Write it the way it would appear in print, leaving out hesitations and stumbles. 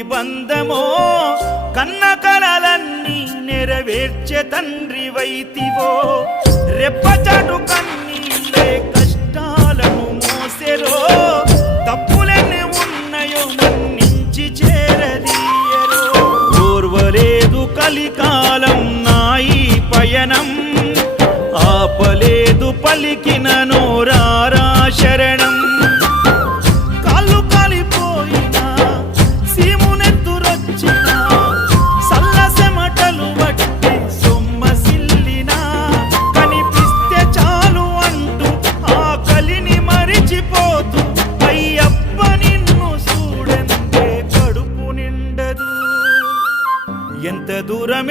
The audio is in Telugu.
ఎంతటి బంధమో కన్న కలలన్నీ నెరవేర్చే తండ్రి వైతివో రెప్పచాటు కన్నీళ్ళే కష్టాలను మోసెరో తప్పులెన్ని ఉన్నాయో మన్నించి చేరదీయరో ఓర్వలేదు కలికాలం నాయి పయనం ఆపలేదు పలికిన నోరారా శరణం కాళ్ళు కాలిపోయినా సీమునెత్తురొచ్చినా సల్లసెమటలు వట్టి సొమ్మసిల్లినా కనిపిస్తే చాలు అంటూ ఆ కలిని మరిచిపోతూ అయ్యప్ప నిన్ను చూడంతే కడుపు నిండదు ఎంత దూరం